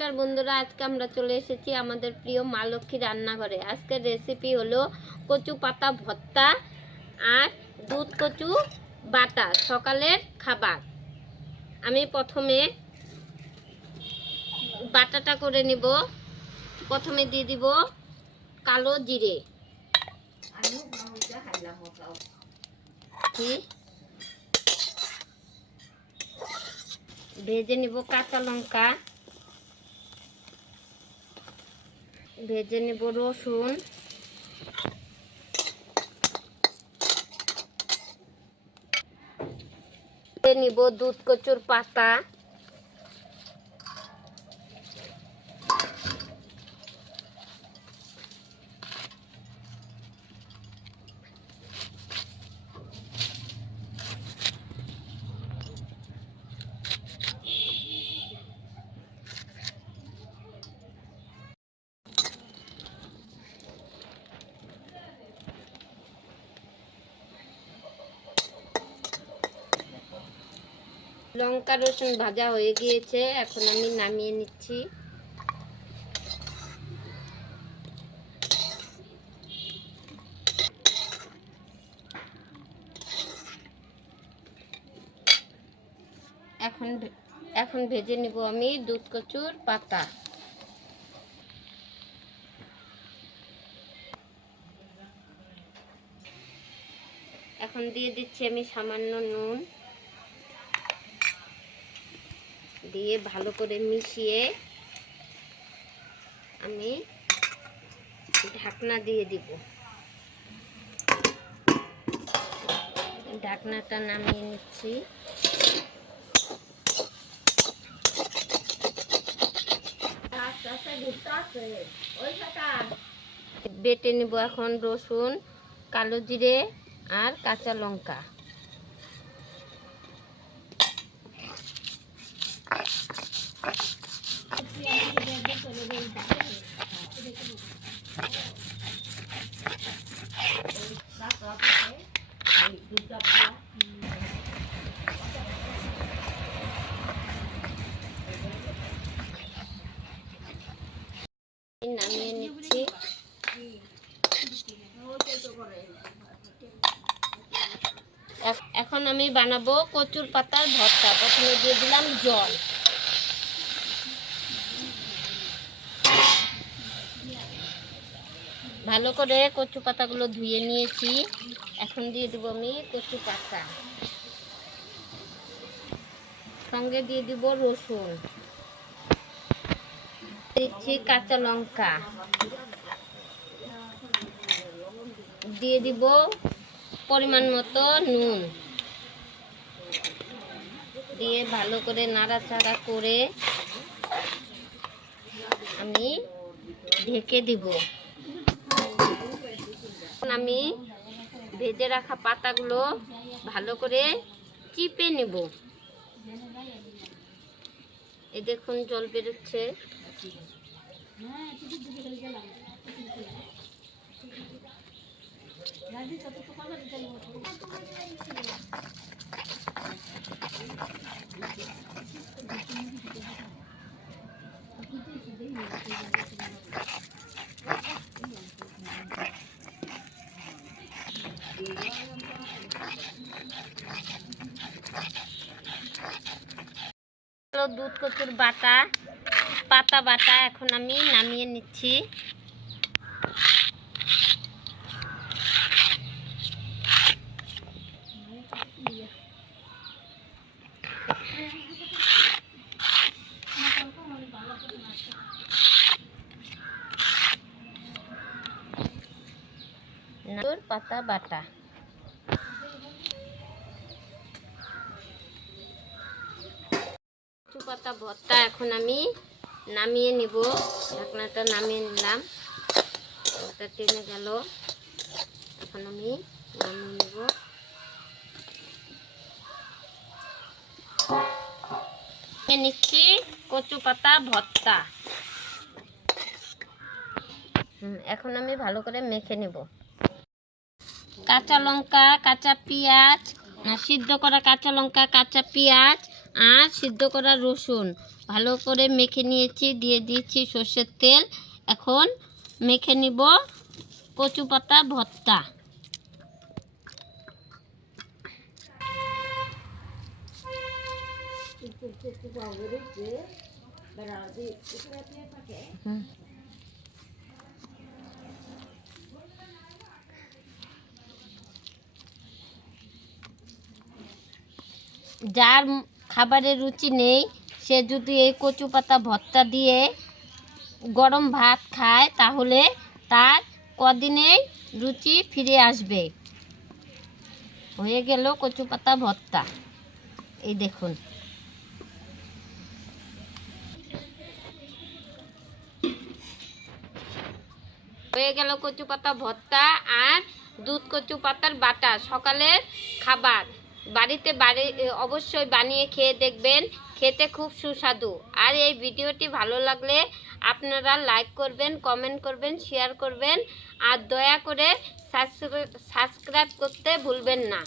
নমস্কার বন্ধুরা, আজকে আমরা চলে এসেছি আমাদের প্রিয় মা লক্ষ্মী রান্নাঘরে। আজকের রেসিপি হলো কচু পাতা ভর্তা আর দুধ কচু বাটা, সকালের খাবার। আমি প্রথমে বাটাটা করে নিব। প্রথমে দিয়ে দিব কালো জিরে, ভেজে নিব কাঁচা লঙ্কা, ভেজে নেব রসুন, নিব দুধ কচুর পাতা, লঙ্কা রসুন ভাজা হয়ে গিয়েছে। এখন আমি নামিয়ে নিচ্ছি। এখন ভেজে নিব আমি দুধ কচুর পাতা। এখন দিয়ে দিচ্ছি আমি সামান্য নুন, দিয়ে ভালো করে মিশিয়ে আমি ঢাকনা দিয়ে দিব। ঢাকনাটা নামিয়ে নিচ্ছি। বেটে নিব এখন রসুন, কালো জিরে আর কাঁচা লঙ্কা। নামিয়ে নিচ্ছি। এখন আমি বানাবো কচুর পাতার ভর্তা। প্রথমে দিয়ে দিলাম জল, ভালো করে কচু পাতাগুলো ধুয়ে নিয়েছি। এখন দিয়ে দিব আমি কচু পাতা, সঙ্গে দিয়ে দিব রসুন, দিচ্ছি কাঁচা লঙ্কা, দিয়ে দিব পরিমাণ মতো নুন, দিয়ে ভালো করে নাড়াচাড়া করে আমি ঢেকে দিব। আমি ভেজে রাখা পাতাগুলো ভালো করে চিপে নেব। এই দেখুন জল বেরোচ্ছে। দুধ কচুর বাটা, পাতা বাটা এখন আমি নামিয়ে নিচ্ছি। পাতা বাটা কচু পাতা ভর্তা এখন আমি নামিয়ে নিব। ঢাকনাটা নামিয়ে নিলাম, ওটা টেনে গেল। এখন আমি নামিয়ে নিব। নিচ্ছি কচু পাতা ভর্তা। এখন আমি ভালো করে মেখে নেব। কাঁচা লঙ্কা, কাঁচা পেঁয়াজ, সিদ্ধ করা কাঁচা লঙ্কা, কাঁচা পেঁয়াজ আর সিদ্ধ করা রসুন ভালো করে মেখে নিয়েছি, দিয়ে দিয়েছি সর্ষের তেল। এখন মেখে নিব কচু পাতা ভর্তা। যার খাবারের রুচি নেই সে যদি এই কচু পাতা ভর্তা দিয়ে গরম ভাত খায় তাহলে তার কদিনেই রুচি ফিরে আসবে। হয়ে গেল কচু পাতা ভর্তা। এই দেখুন, হয়ে গেল কচু পাতা ভর্তা আর দুধ কচু পাতার বাটা। সকালের খাবার বাড়িতে অবশ্যই বানিয়ে খেয়ে দেখবেন, খেতে খুব সুস্বাদু। আর এই ভিডিওটি ভালো লাগলে আপনারা লাইক করবেন, কমেন্ট করবেন, শেয়ার করবেন আর দয়া করে সাবস্ক্রাইব করতে ভুলবেন না।